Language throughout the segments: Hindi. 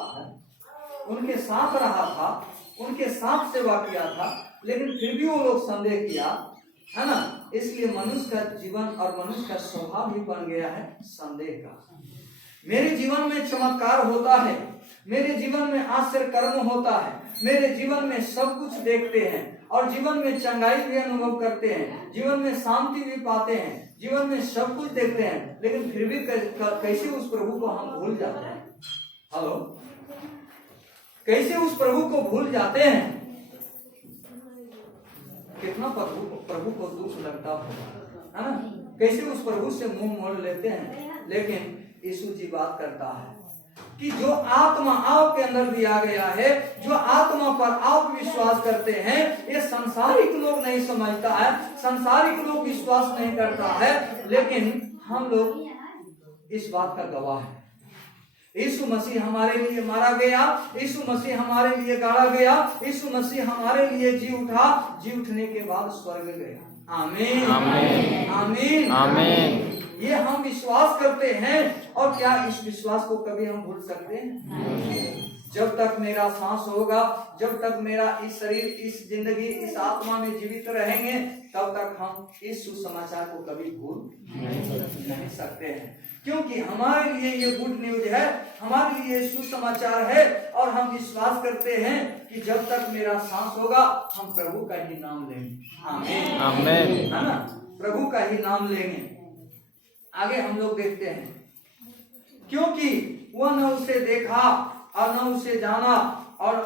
देखा है, उनके साथ रहा था, उनके साथ सेवा किया था, लेकिन फिर भी वो लोग संदेह किया, है ना। इसलिए मनुष्य का जीवन और मनुष्य का स्वभाव ही बन गया है संदेह का। मेरे जीवन में चमत्कार होता है, मेरे जीवन में आश्चर्य कर्म होता है, मेरे जीवन में सब कुछ देखते हैं और जीवन में चंगाई भी अनुभव करते हैं, जीवन में शांति भी पाते हैं, जीवन में सब कुछ देखते हैं, लेकिन फिर भी कैसे उस प्रभु को हम भूल जाते हैं? हेलो, कैसे उस प्रभु को भूल जाते हैं? कितना प्रभु को दुख लगता है ना? कैसे उस प्रभु से मुंह मोड़ लेते हैं। लेकिन यीशु जी बात करता है कि जो आत्मा आपके अंदर दिया गया है, जो आत्मा पर आप विश्वास करते हैं, ये संसारिक लोग नहीं समझता है, संसारिक लोग विश्वास नहीं करता है, लेकिन हम लोग इस बात का गवाह है। यीशु मसीह हमारे लिए मारा गया, यीशु मसीह हमारे लिए गाड़ा गया, यीशु मसीह हमारे लिए जी उठा, जी उठने के बाद स्वर्ग गया। आमीन, आमीन, आमीन, आमीन। ये हम विश्वास करते हैं, और क्या इस विश्वास को कभी हम भूल सकते हैं? जब तक मेरा सांस होगा, जब तक मेरा इस शरीर, इस जिंदगी, इस आत्मा में जीवित रहेंगे, तब तक हम इस सुसमाचार को कभी भूल नहीं सकते हैं, क्योंकि हमारे लिए ये गुड न्यूज है, हमारे लिए सुसमाचार है, और हम विश्वास करते हैं कि जब तक मेरा सांस होगा हम प्रभु का ही नाम लेंगे। आमीन, आमीन, है ना, प्रभु का ही नाम लेंगे। आगे हम लोग देखते हैं, क्योंकि वह न उसे देखा और न उसे जाना, और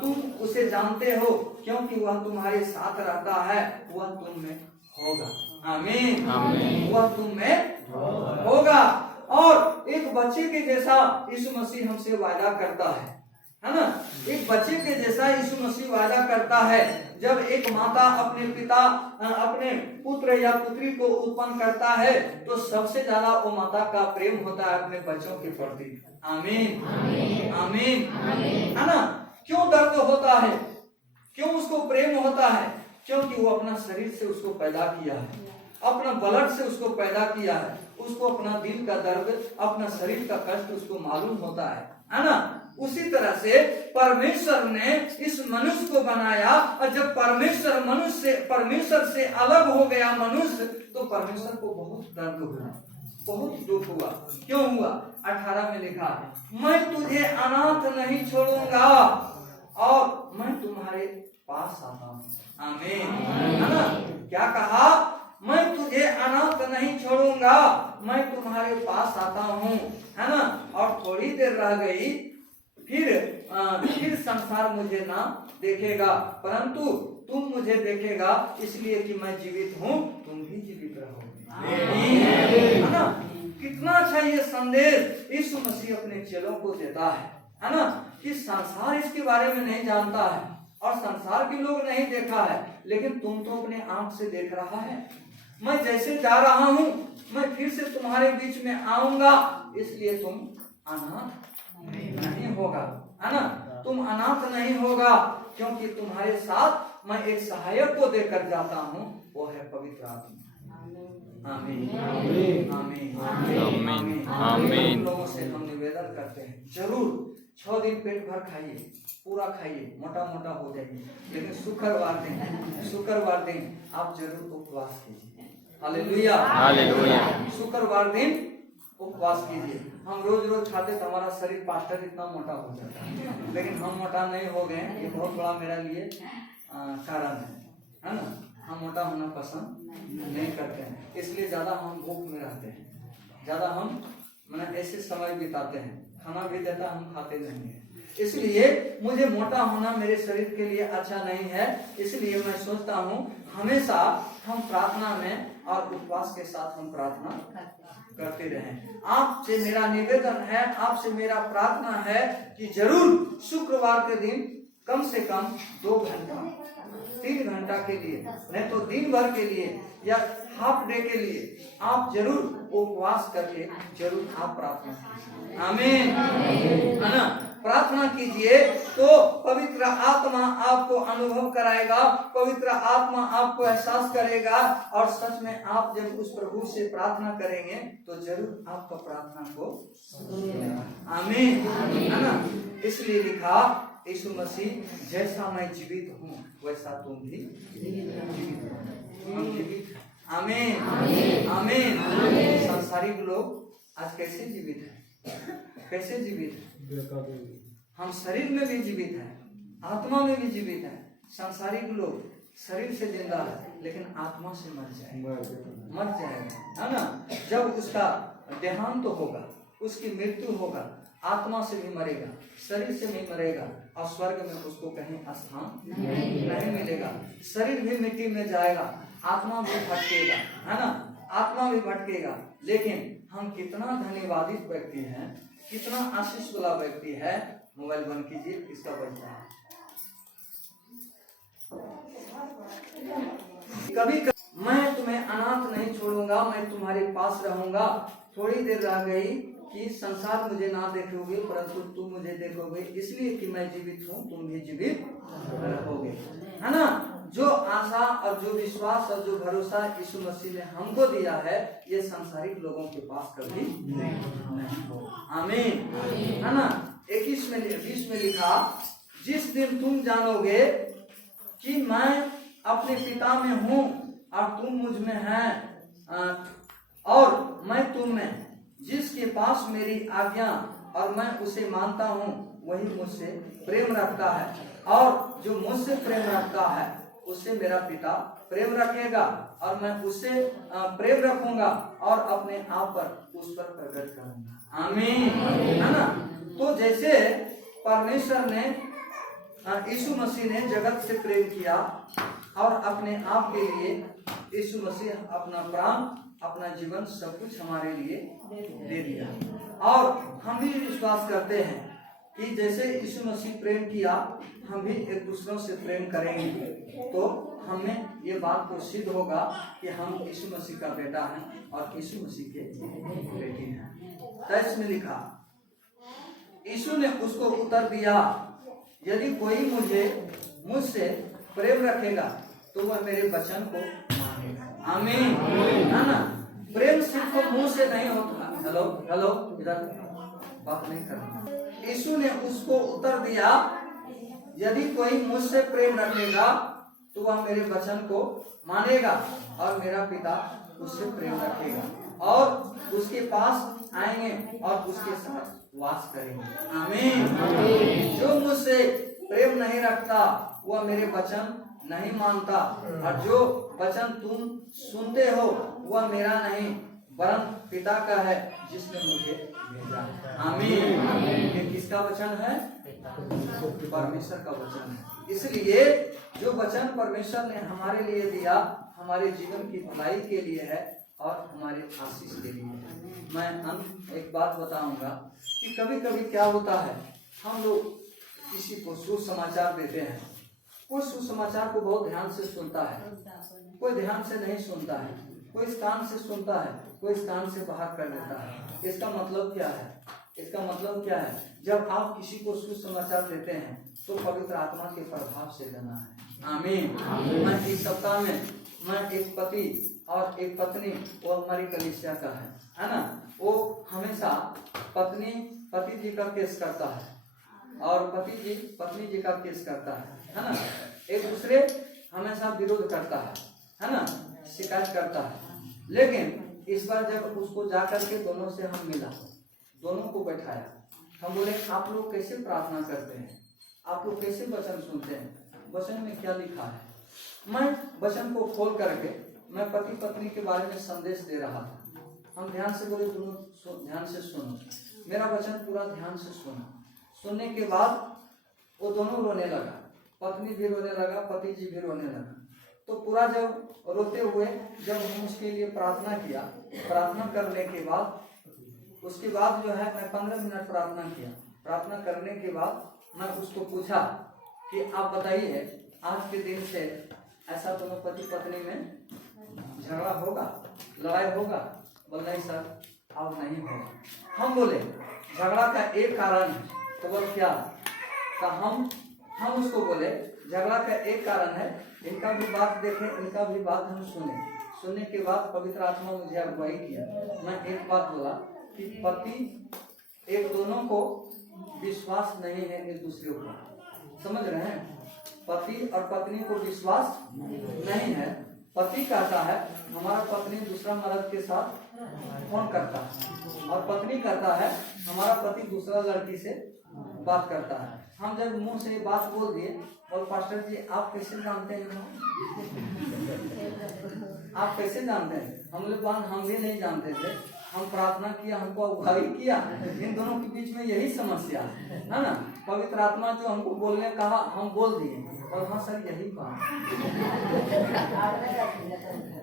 तुम उसे जानते हो, क्योंकि वह तुम्हारे साथ रहता है, वह तुम में होगा। आमीन, आमीन, वह तुम में होगा। और एक बच्चे के जैसा यीशु मसीह हमसे वादा करता है ना, एक बच्चे के जैसा यीशु मसीह वादा करता है। जब एक माता अपने पिता, अपने पुत्र या पुत्री को उत्पन्न करता है, तो सबसे ज्यादा वो माता का प्रेम होता है अपने बच्चों के प्रति। आमीन, आमीन, आमीन, है ना। क्यों दर्द होता है, क्यों उसको प्रेम होता है? क्योंकि वो अपना शरीर से उसको पैदा किया है, अपना ब्लड से उसको पैदा किया है, उसको अपना दिल का दर्द, अपना शरीर का कष्ट उसको मालूम होता है ना। उसी तरह से परमेश्वर ने इस मनुष्य को बनाया, और जब परमेश्वर से अलग हो गया मनुष्य, तो परमेश्वर को बहुत दर्द हुआ, बहुत दुख हुआ। क्यों हुआ? 18 में लिखा है, मैं तुझे अनाथ नहीं छोड़ूंगा और मैं तुम्हारे पास आता हूँ। आमीन, है ना। क्या कहा? मैं तुझे अनाथ नहीं छोड़ूंगा, मैं तुम्हारे पास आता हूँ, है ना। और थोड़ी देर रह गई, फिर संसार मुझे ना देखेगा, परंतु तुम मुझे देखेगा, इसलिए कि मैं जीवित हूँ, तुम भी जीवित रहोगे। है ना। कितना अच्छा ये संदेश यीशु मसीह अपने चेलों को देता है ना, कि संसार इसके बारे में नहीं जानता है और संसार के लोग नहीं देखा है, लेकिन तुम तो अपने आंख से देख रहा है। मैं जैसे जा रहा हूँ, मैं फिर से तुम्हारे बीच में आऊंगा, इसलिए तुम अनाथ नहीं होगा, है ना। तुम अनाथ नहीं होगा, क्योंकि तुम्हारे साथ मैं एक सहायक को देकर जाता हूँ, वो है पवित्र आत्मा। आमीन, आमीन, आमीन, आमीन, आमीन। लोगों से हम निवेदन करते हैं, जरूर 6 दिन पेट भर खाइए, पूरा खाइए, मोटा मोटा हो जाइए, लेकिन शुक्रवार दिन आप जरूर उपवास कीजिए। Hallelujah, hallelujah. शुक्रवार दिन उपवास कीजिए। हम रोज रोज खाते तो हमारा शरीर पास्टर इतना मोटा हो जाता है, लेकिन हम मोटा नहीं हो गए, ये बहुत बड़ा मेरे लिए कारण है ना। हम मोटा होना पसंद नहीं करते हैं, इसलिए ज्यादा हम भूख में रहते हैं, ज्यादा हम ऐसे समय बिताते हैं, खाना भी देता हम खाते नहीं है, इसलिए मुझे मोटा होना मेरे शरीर के लिए अच्छा नहीं है। इसलिए मैं सोचता हूँ हमेशा हम प्रार्थना में और उपवास के साथ हम प्रार्थना करते रहें। आपसे मेरा निवेदन है, आपसे मेरा प्रार्थना है कि जरूर शुक्रवार के दिन कम से कम 2 घंटा 3 घंटा के लिए, नहीं तो दिन भर के लिए या हाफ डे के लिए आप जरूर उपवास करके जरूर आप प्रार्थना कीजिए। आमीन, है ना। प्रार्थना कीजिए तो पवित्र आत्मा आपको अनुभव कराएगा, पवित्र आत्मा आपको एहसास करेगा, और सच में आप जब उस प्रभु से प्रार्थना करेंगे तो जरूर आपका प्रार्थना को सुनेगा। आमीन, है ना। इसलिए लिखा यीशु मसीह जैसा मैं जीवित हूँ वैसा तुम भी जीवित हो। हम जीवित हैं। आमीन आमीन। सांसारिक लोग आज कैसे जीवित हैं? कैसे जीवित हैं? हम शरीर में भी जीवित हैं, आत्मा में भी जीवित हैं। सांसारिक लोग शरीर से जिंदा है लेकिन आत्मा से मर जाएगा, है ना। जब उसका देहांत होगा, उसकी मृत्यु होगा, आत्मा से भी मरेगा, शरीर से भी मरेगा और स्वर्ग में उसको कहीं स्थान नहीं मिलेगा। शरीर भी मिट्टी में जाएगा, आत्मा भी भटकेगा, है ना, आत्मा भी भटकेगा। लेकिन हम कितना धन्यवादित व्यक्ति हैं, कितना आशीष वाला व्यक्ति है। मोबाइल बंद कीजिए, किसका बजता है? कभी मैं तुम्हें अनाथ नहीं छोड़ूंगा, मैं तुम्हारे पास रहूंगा। थोड़ी देर रह गई कि संसार मुझे ना देखोगे परंतु तुम मुझे देखोगे, इसलिए कि मैं जीवित हूँ, तुम भी जीवित रहोगे, है ना। जो आशा और जो विश्वास और जो भरोसा यीशु मसीह ने हमको दिया है, ये सांसारिक लोगों के पास कभी नहीं होगा। आमीन, है ना। 21 में 20 में लिखा, जिस दिन तुम जानोगे कि मैं अपने पिता में हूँ और तुम मुझ में हैं और मैं तुम में, जिसके पास मेरी आज्ञा और मैं उसे मानता हूँ वही मुझसे प्रेम रखता है, और जो मुझसे प्रेम रखता है उससे मेरा पिता प्रेम रखेगा और मैं उससे प्रेम रखूंगा और अपने आप पर उस पर प्रकट करूंगा। आमीन, है ना। तो जैसे परमेश्वर ने यीशु मसीह ने जगत से प्रेम किया और अपने आप के लिए यीशु मसीह अपना प्राण, अपना जीवन, सब कुछ हमारे लिए दे दिया। और हम भी विश्वास करते हैं कि जैसे यीशु मसीह प्रेम किया, हम भी एक दूसरों से प्रेम करेंगे तो हमें ये बात तो सिद्ध होगा कि हम यीशु मसीह का बेटा हैं और यीशु मसीह के बेटी हैं। 23 में लिखा, यीशु ने उसको उत्तर दिया, यदि कोई मुझसे प्रेम रखेगा तो वह मेरे वचन को मानेगा। आमीन, है ना। प्रेम सिर्फ मुंह से नहीं होता। हेलो हेलो, इधर बात नहीं करना। यीशु ने उसको उत्तर दिया, यदि कोई मुझसे प्रेम रखेगा तो वह मेरे वचन को मानेगा और मेरा पिता उससे प्रेम रखेगा और उसके पास आएंगे और उसके साथ वास करेंगे। आमीन। जो मुझसे प्रेम नहीं रखता वह मेरे वचन नहीं मानता, और जो वचन तुम सुनते हो वह मेरा नहीं वरन पिता का है जिसने मुझे भेजा। आमीन। ये किसका वचन है? परमेश्वर का वचन है। इसलिए जो वचन परमेश्वर ने हमारे लिए दिया, हमारे जीवन की भलाई के लिए है और हमारे आशीष के लिए है। मैं अंत एक बात बताऊंगा कि कभी कभी क्या होता है, हम लोग किसी को सुसमाचार देते हैं, कोई सुसमाचार को बहुत ध्यान से सुनता है, कोई ध्यान से नहीं सुनता है, कोई कान से सुनता है, कोई कान से बाहर कर देता है। इसका मतलब क्या है? इसका मतलब क्या है? जब आप किसी को सुसमाचार देते हैं तो पवित्र आत्मा के प्रभाव से देना है। आमीन। मैं इस सप्ताह में मैं एक पति और एक पत्नी, वो हमारी कलीसिया का है ना, वो हमेशा पति जी का केस करता है और पत्नी जी का केस करता है ना। एक दूसरे हमेशा विरोध करता है ना, शिकायत करता है। लेकिन इस बार जब उसको जाकर के दोनों से हम मिला, दोनों को बैठाया, हम बोले आप लोग कैसे प्रार्थना करते हैं, आप लोग कैसे वचन सुनते हैं, वचन में क्या लिखा है। मैं वचन को खोल करके मैं पति पत्नी के बारे में संदेश दे रहा था। हम ध्यान से बोले, दोनों ध्यान से सुनो, मेरा वचन पूरा ध्यान से सुनो। सुनने के बाद वो दोनों रोने लगा, पत्नी भी रोने लगा, पति जी भी रोने लगा। तो पूरा जब रोते हुए जब हम उसके लिए प्रार्थना किया, प्रार्थना करने के बाद उसके बाद जो है मैं 15 मिनट प्रार्थना किया। प्रार्थना करने के बाद मैं उसको पूछा कि आप बताइए आज के दिन से ऐसा तुम्हें पति पत्नी में झगड़ा होगा, लड़ाई होगा? बोल नहीं सर, अब नहीं होगा। हम बोले झगड़ा का एक कारण है, तो बोल क्या? तो हम उसको बोले झगड़ा का एक कारण है, इनका भी बात देखें, इनका भी बात हम सुनने के बाद पवित्र आत्मा मुझे अगुवाई किया। मैं एक बात बोला कि पति एक दोनों को विश्वास नहीं है एक दूसरे को, समझ रहे हैं? पति और पत्नी को विश्वास नहीं है। पति कहता है हमारा पत्नी दूसरा मर्द के साथ फोन करता है, और पत्नी कहता है हमारा पति दूसरा लड़की से बात करता है। हम जब मुंह से ये बात बोल दिए, और पास्टर जी आप कैसे जानते हैं? आप कैसे जानते हैं? हम लोग हम भी नहीं जानते थे, हम प्रार्थना किया, हमको अगुवाई किया, इन दोनों के बीच में यही समस्या है ना। पवित्र आत्मा जो हमको बोलने कहा हम बोल दिए, और हाँ सर यही बात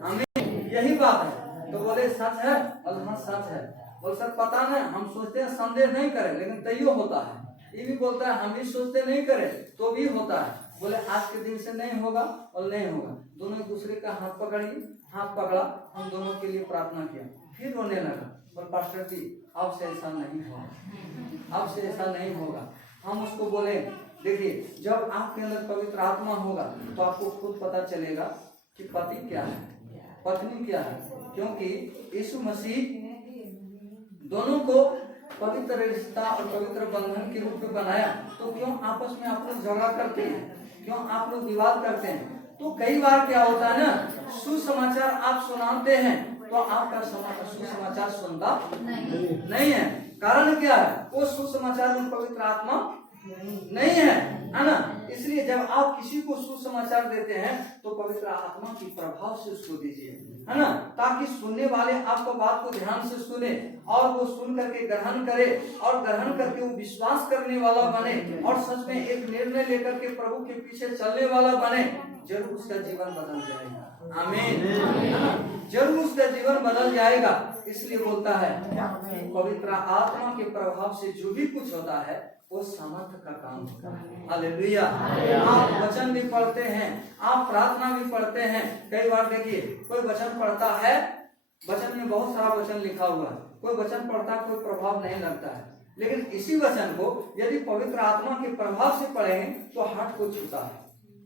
हमें यही बात है। तो बोले सच है? और हाँ सच है। बोल सर पता नहीं, हम सोचते हैं संदेह नहीं करें, लेकिन तैयो होता है। ये भी बोलता है हम भी सोचते नहीं करें तो भी होता है। बोले आज के दिन से नहीं होगा और नहीं होगा। दोनों एक दूसरे का हाथ पकड़िए, हाथ पकड़ा, हम दोनों के लिए प्रार्थना किया, फिर रोने लगा। और पास्टर जी आपसे ऐसा नहीं होगा, आपसे ऐसा नहीं होगा। हम उसको बोले देखिए जब आपके अंदर पवित्र आत्मा होगा तो आपको खुद पता चलेगा कि पति क्या है, पत्नी क्या है। क्योंकि यीशु मसीह दोनों को पवित्र रिश्ता और पवित्र बंधन के रूप में बनाया। तो क्यों आपस में आप लोग झगड़ा करते हैं, क्यों आप लोग विवाद करते हैं? तो कई बार क्या होता है ना, सुसमाचार आप सुनाते हैं तो आपका सुसमाचार सुनता नहीं है। कारण क्या है? वो सुसमाचार में पवित्र आत्मा नहीं है ना। इसलिए जब आप किसी को सुसमाचार देते हैं तो पवित्र आत्मा की प्रभाव से उसको दीजिए, है ना, ताकि सुनने वाले आपको बात को ध्यान से सुने और वो सुन करके ग्रहण करे, और ग्रहण करके वो विश्वास करने वाला बने, और सच में एक निर्णय लेकर के प्रभु के पीछे चलने वाला बने। जरूर उसका जीवन बदल जाएगा। आमीन, है ना, जरूर उसका जीवन बदल जाएगा। इसलिए बोलता है पवित्र आत्मा के प्रभाव से जो भी कुछ होता है वो सामर्थ्य का काम होता है। हालेलुया। आप वचन भी पढ़ते हैं, आप प्रार्थना भी पढ़ते हैं। कई बार देखिए कोई वचन पढ़ता है, वचन में बहुत सारा वचन लिखा हुआ है, कोई वचन पढ़ता है कोई प्रभाव नहीं लगता है। लेकिन इसी वचन को यदि पवित्र आत्मा के प्रभाव से पढ़ेंगे तो हार्ट को छूता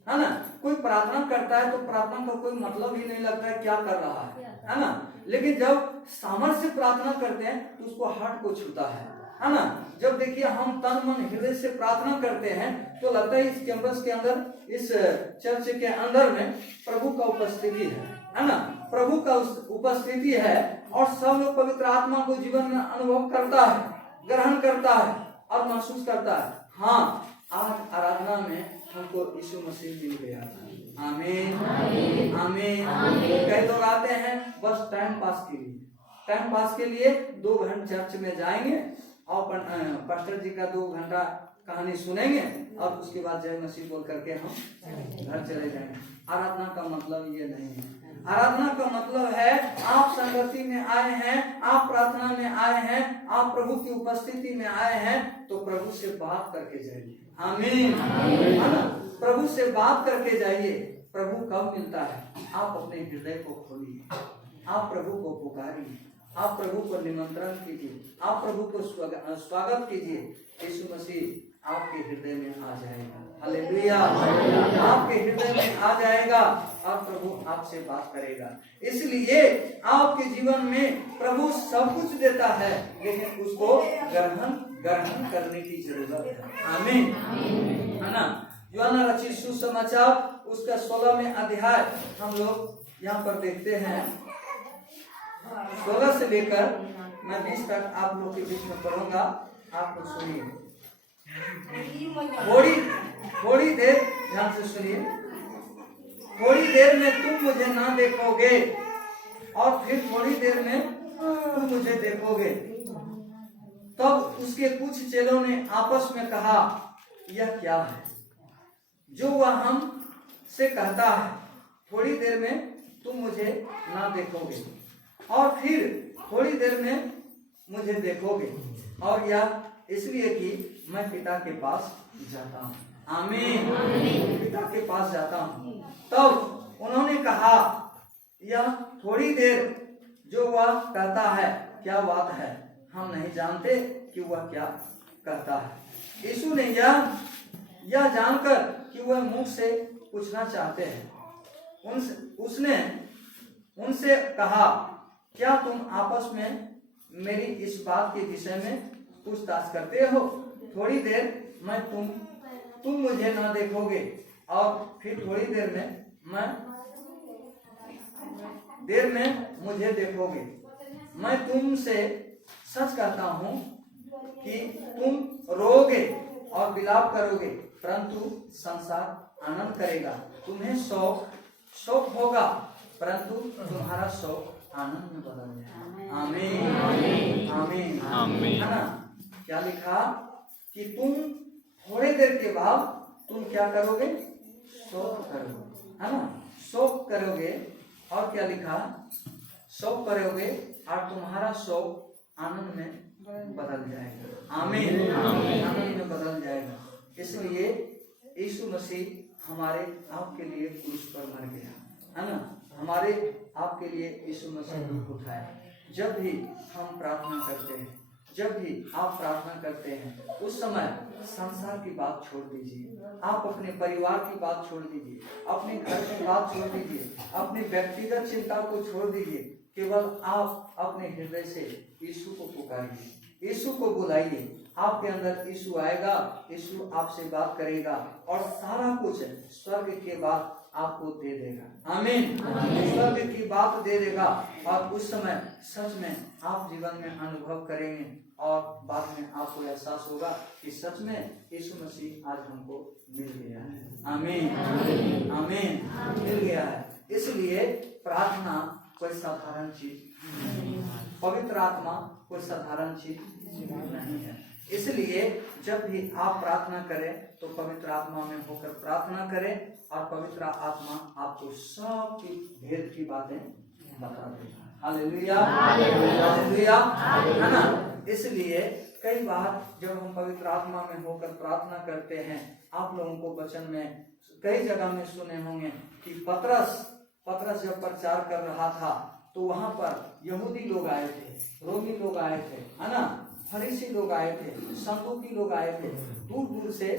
है ना। कोई प्रार्थना करता है तो प्रार्थना का कोई मतलब ही नहीं लगता है क्या कर रहा है ना। लेकिन जब सामर्थ्य से प्रार्थना करते हैं तो उसको हार्ट को छूता है ना। जब देखिए हम तन मन हृदय से प्रार्थना करते हैं तो लगता है इस कैंपस के अंदर, इस चर्च के अंदर में प्रभु का उपस्थिति है ना, प्रभु का उपस्थिति है, और सब लोग पवित्र आत्मा को जीवन में अनुभव करता है, ग्रहण करता है और महसूस करता है। हाँ, आज आराधना में हमको यीशु मसीह मिल गया था। आमीन, आमीन, आमीन। कई लोग आते हैं बस टाइम पास के लिए, टाइम पास के लिए 2 घंटे चर्च में जाएंगे और पास्टर जी का 2 घंटा कहानी सुनेंगे और उसके बाद जय मसीह बोल करके हम घर चले जाएंगे। आराधना का मतलब ये नहीं है। आराधना का मतलब है आप संगति में आए हैं, आप प्रार्थना में आए हैं, आप प्रभु की उपस्थिति में आए हैं तो प्रभु से बात करके जाइए। आमीन, है ना, प्रभु से बात करके जाइए। प्रभु कब मिलता है? आप अपने हृदय को खोलिए, आप प्रभु को पुकारिए, आप प्रभु को निमंत्रण कीजिए, आप प्रभु को स्वागत कीजिए। यीशु मसीह आपके हृदय में आ जाएगा। हालेलुया, आपके हृदय में आ जाएगा और प्रभु आपसे बात करेगा। इसलिए आपके जीवन में प्रभु सब कुछ देता है, लेकिन उसको ग्रहण करने की जरूरत है। आमीन, है ना। यूहन्ना रचित सुसमाचार उसका 16वें अध्याय हम लोग यहाँ पर देखते हैं। 16 से लेकर मैं 20 तक आप लोग के बीच में पढ़ूंगा, आप लोग सुनिए। थोड़ी देर ध्यान से सुनिए। थोड़ी देर में तुम मुझे ना देखोगे और फिर थोड़ी देर में तुम मुझे देखोगे। तब उसके कुछ चेलों ने आपस में कहा, यह क्या है जो वह हम से कहता है, थोड़ी देर में तुम मुझे ना देखोगे और फिर थोड़ी देर में मुझे देखोगे, और यह इसलिए कि मैं पिता के पास जाता हूँ। आमीन, पिता के पास जाता हूँ। तब उन्होंने कहा, यह थोड़ी देर जो वह कहता है क्या बात है, हम नहीं जानते कि वह क्या कहता है। यीशु ने यह जानकर कि वह मुख से पूछना चाहते हैं, उसने उनसे कहा, क्या तुम आपस में मेरी इस बात के विषय में पूछताछ करते हो? थोड़ी देर मैं तुम मुझे ना देखोगे, और फिर थोड़ी देर में मुझे देखोगे। मैं तुमसे सच कहता हूँ कि तुम रोओगे और विलाप करोगे, परंतु संसार आनंद करेगा। तुम्हें शोक होगा, परंतु तुम्हारा शोक आनंद में बदल जाएगा। आमीन आमीन आमीन। है ना, क्या लिखा कि तुम थोड़ी देर के बाद तुम क्या करोगे? शोक करोगे, है ना, शोक करोगे। और क्या लिखा? शोक करोगे और तुम्हारा शोक आनंद में बदल जाएगा। आमीन आनंद में बदल जाएगा। इसलिए यीशु मसीह हमारे आपके लिए क्रूस पर मर गया, है ना, हमारे आपके लिए यीशु मसीह उठाया। जब भी हम प्रार्थना करते हैं, जब भी आप प्रार्थना करते हैं, उस समय संसार की बात छोड़ दीजिए, आप अपने परिवार की बात छोड़ दीजिए, अपने घर की बात छोड़ दीजिए, अपनी व्यक्तिगत चिंता को छोड़ दीजिए। केवल आप अपने हृदय से यीशु को पुकारिए, यीशु को बुलाइए। आपके अंदर यीशु आएगा, यीशु आपसे बात करेगा और सारा कुछ स्वर्ग के बाद आपको दे देगा। आमीन। स्वर्ग की बात दे देगा और उस समय सच में आप जीवन में अनुभव करेंगे और बाद में आपको एहसास होगा कि सच में यीशु मसीह आज हमको मिल गया है। आमीन आमीन, मिल गया है। इसलिए प्रार्थना कोई साधारण चीज नहीं है, पवित्र आत्मा कोई साधारण चीज नहीं है। इसलिए जब भी आप प्रार्थना करें तो पवित्र आत्मा में होकर प्रार्थना करें और पवित्र आत्मा आपको सब की भेद की बातें बता देगा। हालेलुया हालेलुया, है ना। इसलिए कई बार जब हम पवित्र आत्मा में होकर प्रार्थना करते हैं, आप लोगों को वचन में कई जगह में सुने होंगे कि पतरस जब प्रचार कर रहा था तो वहां पर यहूदी लोग आए थे, रोमी लोग आए थे, है ना, फरीसी लोग आए थे, सदूकी लोग आए थे, दूर दूर से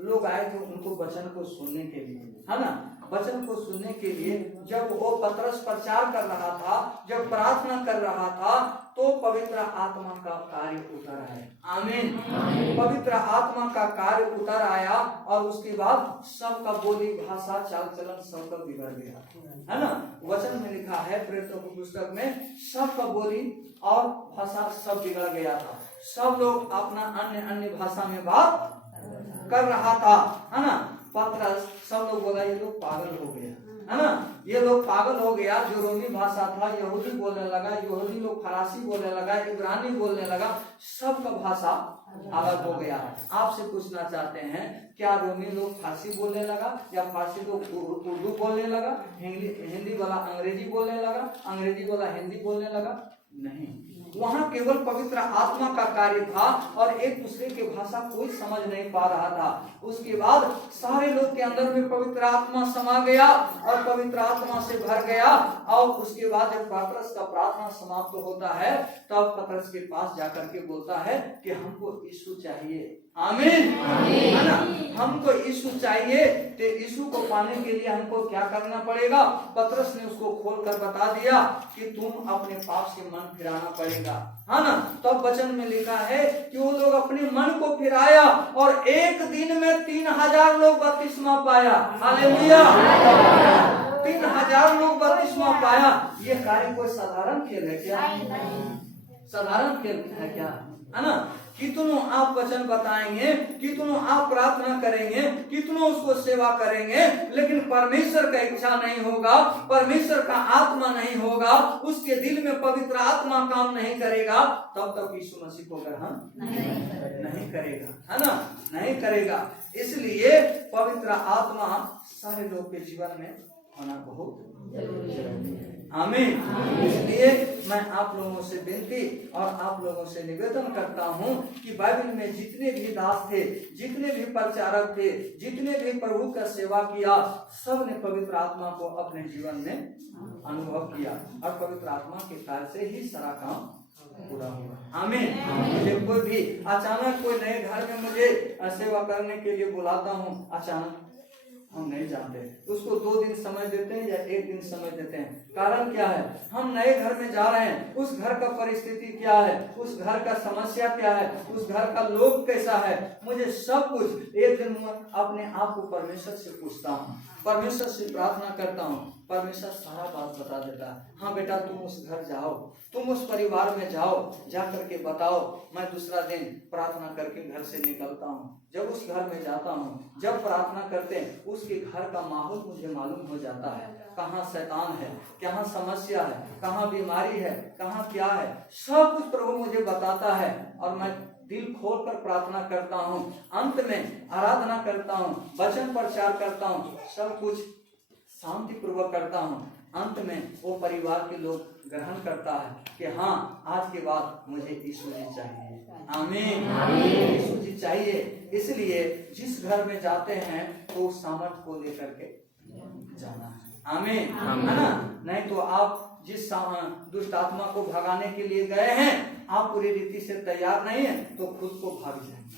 लोग आए थे उनको वचन को सुनने के लिए, है ना, वचन को सुनने के लिए। जब वो पतरस प्रचार कर रहा था, जब प्रार्थना कर रहा था, तो पवित्र आत्मा का कार्य उतर आया। आमीन। पवित्र आत्मा का कार्य उतर आया और उसके बाद सबका बोली भाषा चाल चलन सबका बिगड़ गया, है ना। वचन में लिखा है प्रेरितों की पुस्तक में, सबका बोली और भाषा सब बिगड़ गया था। सब लोग अपना अन्य भाषा में बात कर रहा था, है ना। पतरस, सब लोग बोला ये लोग पागल हो गया, है ना, ये लोग पागल हो गया। जो रोमी भाषा था यहूदी बोलने लगा, यहूदी लोग फरासी बोलने लगा, इब्रानी बोलने लगा, सबका भाषा अलग हो गया। आपसे पूछना चाहते हैं, क्या रोमी लोग फारसी बोलने लगा या फारसी लोग उर्दू बोलने लगा, हिंदी वाला अंग्रेजी बोलने लगा, अंग्रेजी वाला हिंदी बोलने लगा? नहीं, वहाँ केवल पवित्र आत्मा का कार्य था और एक दूसरे की भाषा कोई समझ नहीं पा रहा था। उसके बाद सारे लोग के अंदर में पवित्र आत्मा समा गया और पवित्र आत्मा से भर गया। और उसके बाद जब पतरस का प्रार्थना समाप्त होता है, तब पतरस के पास जाकर के बोलता है कि हमको यीशु चाहिए। आमीन, है ना, हमको यीशु चाहिए। तो यीशु को पाने के लिए हमको क्या करना पड़ेगा? पतरस ने उसको खोलकर बता दिया कि तुम अपने पाप से मन फिराना पड़ेगा, है ना। तब वचन में लिखा है कि वो लोग अपने मन को फिराया और एक दिन में 3000 लोग बपतिस्मा पाया। हालेलुया, 3000 लोग बपतिस्मा पाया। ये कार्य कोई साधारण खेल है क्या? साधारण खेल है क्या, है ना। कितनों आप वचन बताएंगे, कितनों आप प्रार्थना करेंगे, कितनों उसको सेवा करेंगे, लेकिन परमेश्वर का इच्छा नहीं होगा, परमेश्वर का आत्मा नहीं होगा, उसके दिल में पवित्र आत्मा काम नहीं करेगा, तब तक यीशु मसीह को ग्रहण नहीं करेगा, है ना, नहीं करेगा। इसलिए पवित्र आत्मा सारे लोग के जीवन में होना बहुत जरूरी है। आमीन। इसलिए मैं आप लोगों से विनती और आप लोगों से निवेदन करता हूँ कि बाइबल में जितने भी दास थे, जितने भी प्रचारक थे, जितने भी प्रभु का सेवा किया, सब ने पवित्र आत्मा को अपने जीवन में अनुभव किया और पवित्र आत्मा के कार्य से ही सारा काम पूरा हुआ। आमीन। मुझे कोई भी अचानक कोई नए घर में मुझे सेवा करने के लिए बुलाता हूँ, अचानक हम नहीं जानते। उसको 2 दिन समय देते हैं या 1 दिन समय देते हैं। कारण क्या है? हम नए घर में जा रहे हैं, उस घर का परिस्थिति क्या है, उस घर का समस्या क्या है, उस घर का लोग कैसा है, मुझे सब कुछ एक दिन मैं अपने आप को परमेश्वर से पूछता हूँ, परमेश्वर से प्रार्थना करता हूँ, परमेश्वर सारा बात बता देता है। हाँ बेटा, तुम उस घर जाओ, तुम उस परिवार में जाओ, जा करके बताओ। मैं दूसरा दिन प्रार्थना करके घर से निकलता हूँ। जब उस घर में जाता हूँ, जब प्रार्थना करते हैं, उसके घर का माहौल मुझे मालूम हो जाता है। कहाँ शैतान है, कहाँ समस्या है, कहाँ बीमारी है, कहाँ क्या है, सब कुछ प्रभु मुझे बताता है। और मैं दिल खोलकर प्रार्थना करता हूँ, अंत में आराधना करता हूँ, वचन प्रचार करता हूँ, सब कुछ शांति पूर्वक करता हूँ। अंत में वो परिवार के लोग ग्रहण करता है कि हाँ, आज के बाद मुझे यीशु जी चाहिए। आमीन, यीशु जी चाहिए। इसलिए जिस घर में जाते हैं तो सामर्थ को लेकर के जाना है। आमीन, है ना? नहीं तो आप जिस दुष्ट आत्मा को भगाने के लिए गए हैं, आप पूरी रीति से तैयार नहीं है तो खुद को भाग जाएंगे,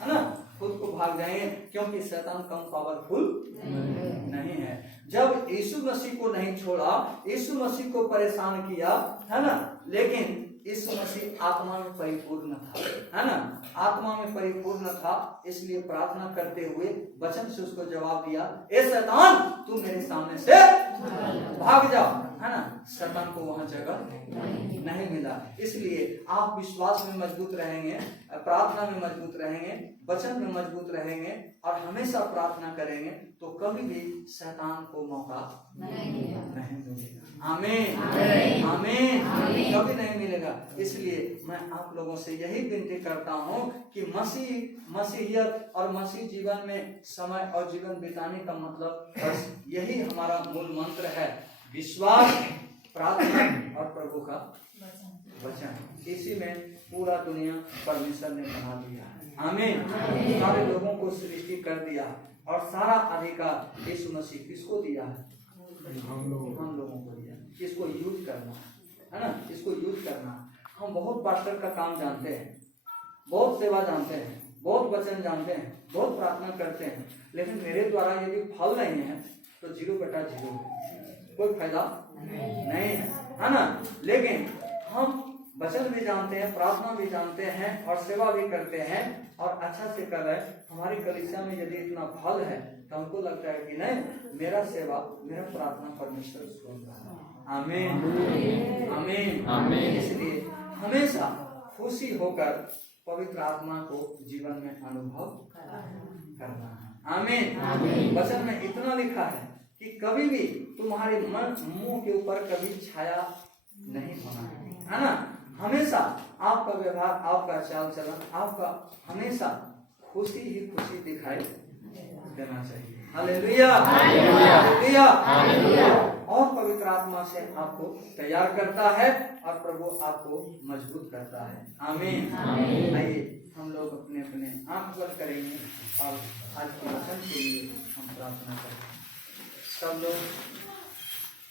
है ना? खुद को भाग जाएंगे, क्योंकि शैतान कम पावरफुल नहीं है। जब यीशु मसीह को नहीं छोड़ा, यीशु मसीह को परेशान किया, है ना, लेकिन यीशु मसीह आत्मा में परिपूर्ण था, है ना, आत्मा में परिपूर्ण था। इसलिए प्रार्थना करते हुए वचन से उसको जवाब दिया, ए शैतान, तू मेरे सामने से भाग जा, है ना। शैतान को वहां जगह नहीं मिला। इसलिए आप विश्वास में मजबूत रहेंगे, प्रार्थना में मजबूत रहेंगे, वचन में मजबूत रहेंगे और हमेशा प्रार्थना करेंगे तो कभी भी शैतान को मौका नहीं मिलेगा। आमीन, आमीन, कभी नहीं मिलेगा। इसलिए मैं आप लोगों से यही विनती करता हूँ कि मसीहियत और मसीह जीवन में समय और जीवन बिताने का मतलब बस यही हमारा मूल मंत्र है, विश्वास, प्रार्थना और प्रभु का वचन। इसी में पूरा दुनिया परमेश्वर ने बना दिया है। आमीन। सारे लोगों को सृष्टि कर दिया और सारा अधिकार यीशु मसीह किसको दिया है? हम लोगों को दिया। इसको यूज करना है ना, इसको यूज करना। हम बहुत पास्टर का काम जानते हैं, बहुत सेवा जानते हैं, बहुत वचन जानते हैं, बहुत प्रार्थना करते हैं, लेकिन मेरे द्वारा यदि फल नहीं है तो 0/0 है, कोई फायदा नहीं है ना। लेकिन हम वचन भी जानते हैं, प्रार्थना भी जानते हैं और सेवा भी करते हैं और अच्छा से कर रहे हैं। हमारी कलीसिया में यदि इतना फल है तो हमको लगता है कि नहीं, मेरा सेवा, मेरा प्रार्थना परमेश्वर सुन रहा है। आमीन, आमीन, आमीन। इसलिए हमेशा खुशी होकर पवित्र आत्मा को जीवन में अनुभव करना है। आमीन। वचन में इतना लिखा है कि कभी भी तुम्हारे मन मुंह के ऊपर कभी छाया नहीं होना है ना। हमेशा आपका व्यवहार, आपका चाल चलन, आपका हमेशा खुशी ही खुशी दिखाई देना चाहिए। Hallelujah, hallelujah, hallelujah. और पवित्र आत्मा से आपको तैयार करता है और प्रभु आपको मजबूत करता है। आमीन, आमीन। आइए हम लोग अपने अपने आंख बंद करेंगे और आज के वचन के लिए हम प्रार्थना करेंगे। सब लोग